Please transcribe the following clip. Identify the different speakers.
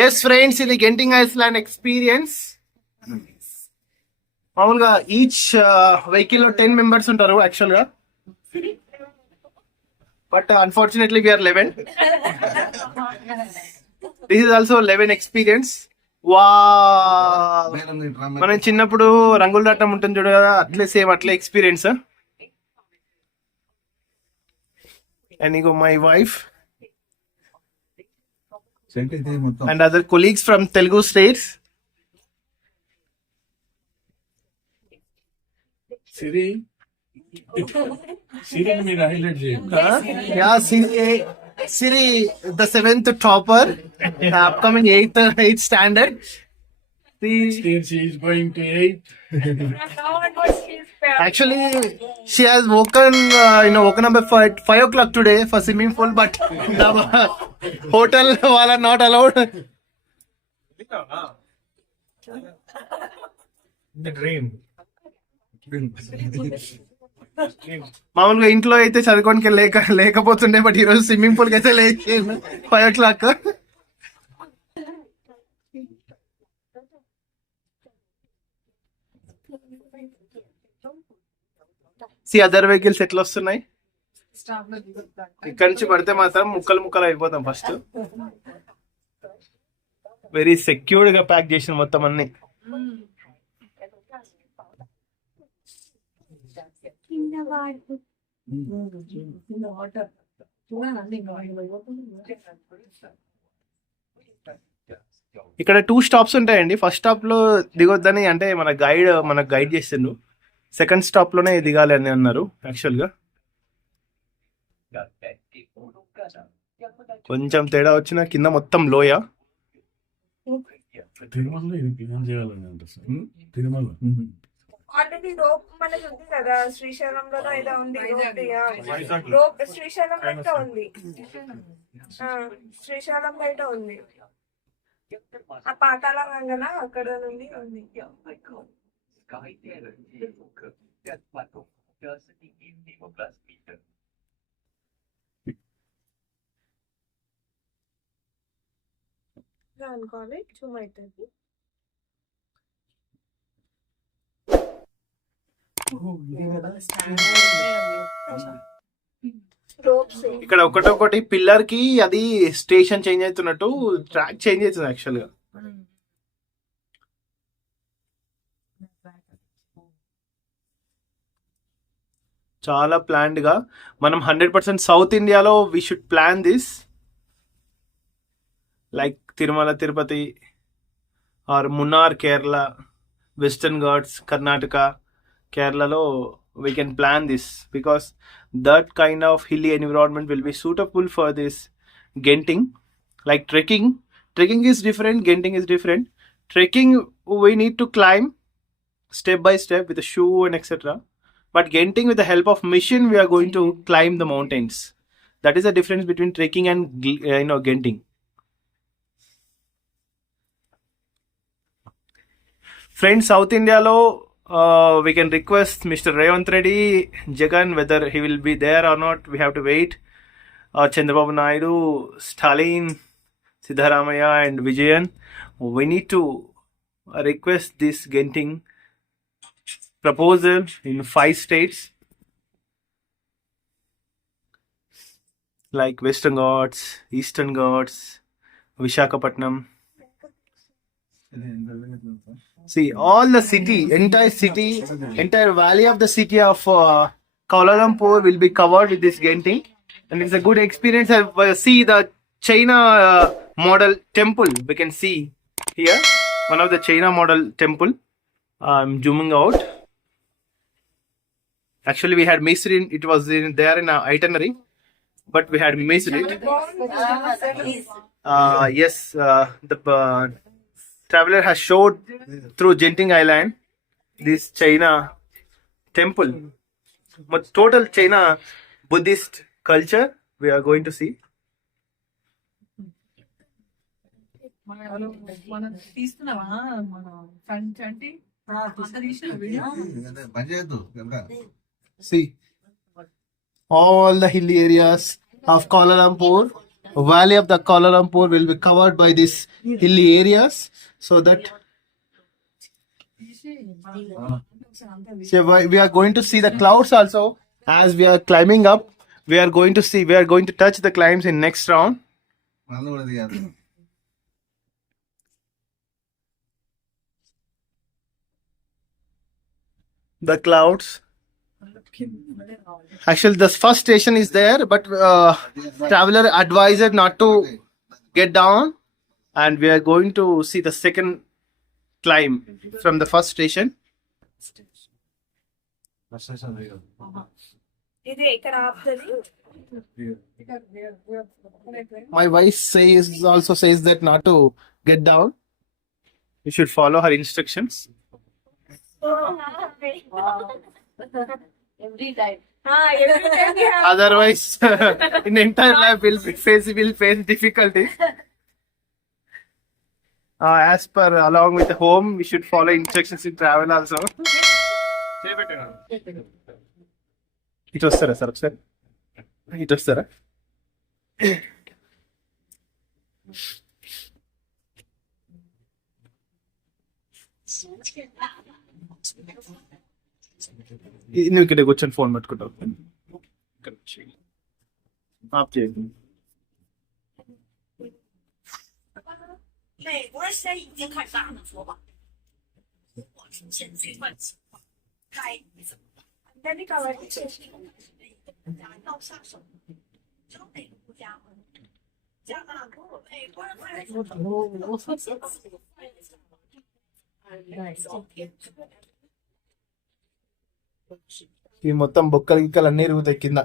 Speaker 1: Yes friends ఇది Genting Iceland experience మామూలుగా each వెహికల్లో టెన్ మెంబర్స్ ఉంటారు యాక్చువల్గా. But unfortunately we are eleven this is also eleven experience వా మనం చిన్నప్పుడు రంగుల దాటం ఉంటుంది చూడు కదా అట్లే సేమ్ అట్లే experience and he go, my
Speaker 2: wife
Speaker 1: and other colleagues from Telugu states.
Speaker 2: Siri, Siri, me
Speaker 1: highlight Yeah, Siri. Siri, the seventh topper, the upcoming eighth, eighth standard. The,
Speaker 2: she is going to eight
Speaker 1: actually, she has woken, uh, you know, woken up at five, five o'clock today for swimming pool, but the hotel wala not allowed.
Speaker 2: the dream
Speaker 1: మామూలుగా ఇంట్లో అయితే చదువుకోనికి లేక లేకపోతుండే but ఈరోజు swimming పూల్కి అయితే లేచి five o'clock see other vehicles ఎట్లా వస్తున్నాయి? ఇక్కడ నుంచి పడితే మాత్రం ముక్కలు ముక్కలు అయిపోతాం ఫస్ట్ వెరీ సెక్యూర్డ్గా ప్యాక్ చేసిన మొత్తం అన్ని. ఇక్కడ టూ స్టాప్స్ ఉంటాయండి. ఫస్ట్ స్టాప్లో దిగొద్దని అంటే మన గైడ్ మనకు గైడ్ చేసిండు. సెకండ్ స్టాప్లోనే దిగాలి అని అన్నారు యాక్చువల్గా. కొంచెం తేడా వచ్చిన కింద మొత్తం లోయ?
Speaker 2: తిరుమలలో ఇది ప్లాన్ చేయాలని అంట సార్. తిరుమల
Speaker 3: ఆల్రెడీ రోప్ మనకి ఉంది కదా శ్రీశైలంలో ఏదో ఉంది రోప్ యా. రోప్ శ్రీశైలం బయట ఉంది. ఆ, శ్రీశైలం బయట ఉంది. ఆ పాతాళ గంగన అక్కడ నుండి ఉంది. ఇలా అనుకోవాలి జూమ్ అవుతుంది
Speaker 1: ఇక్కడ ఒకటొకటి పిల్లర్కి అది స్టేషన్ చేంజ్ అవుతున్నట్టు ట్రాక్ చేంజ్ అవుతుంది యాక్చువల్గా. చాలా ప్లాన్డ్గా మనం హండ్రెడ్ పర్సెంట్ సౌత్ ఇండియాలో we should plan this like Tirumala Tirupati or Munnar Kerala western ghats Karnataka కేరళలో we can plan this because that kind of hilly environment will be suitable for this Genting like trekking trekking is different Genting is different trekking we need to climb step by step with a shoe and etc but genting with the help of machine we are going to climb the mountains that is the difference between trekking and you know genting friends south india lo uh, we can request mr Revant reddy jagan whether he will be there or not we have to wait uh, chandrababu naidu stalin Siddharamaya and Vijayan, we need to request this Genting proposal in five states like Western Ghats, Eastern Ghats, Vishakhapatnam. See, all the city, entire city, entire valley of the city of uh, Kuala Lumpur will be covered with this Genting, and it's a good experience. I uh, see the China uh, model temple. We can see here one of the China model temple. I'm zooming out. Actually, we had missed it. It was in, there in our itinerary, but we had missed it. Uh, yes, uh, the uh, traveler has showed through Genting Island this China temple. But total China Buddhist culture we are going to see.
Speaker 4: మనం మనం తీస్తున్నావా
Speaker 1: See, all the hilly areas of Kuala Lumpur, valley of the Kuala Lumpur will be covered by these hilly areas so that so we are going to see the clouds also as we are climbing up. We are going to see, we are going to touch the climbs in next round. the clouds Actually, the first station is there, but uh, traveler advised not to get down, and we are going to see the second climb from the first station. My wife says also says that not to get down. You should follow her instructions.
Speaker 4: Every time
Speaker 3: every time
Speaker 1: Otherwise, in entire life, we'll be face will face difficulties. Uh, as per along with the home, we should follow instructions in travel also. ఇటు వస్తారా sir ఒకసారి ఇటు వస్తారా నువ్వు ఇక్కడ కూర్చొని phone పట్టుకుంటావు ఇక్కడ వచ్చి. ఆఫ్ చేయండి
Speaker 5: 美
Speaker 1: ఈ మొత్తం బొక్కలు గిక్కలు అన్ని ఇరుగుతాయి కింద.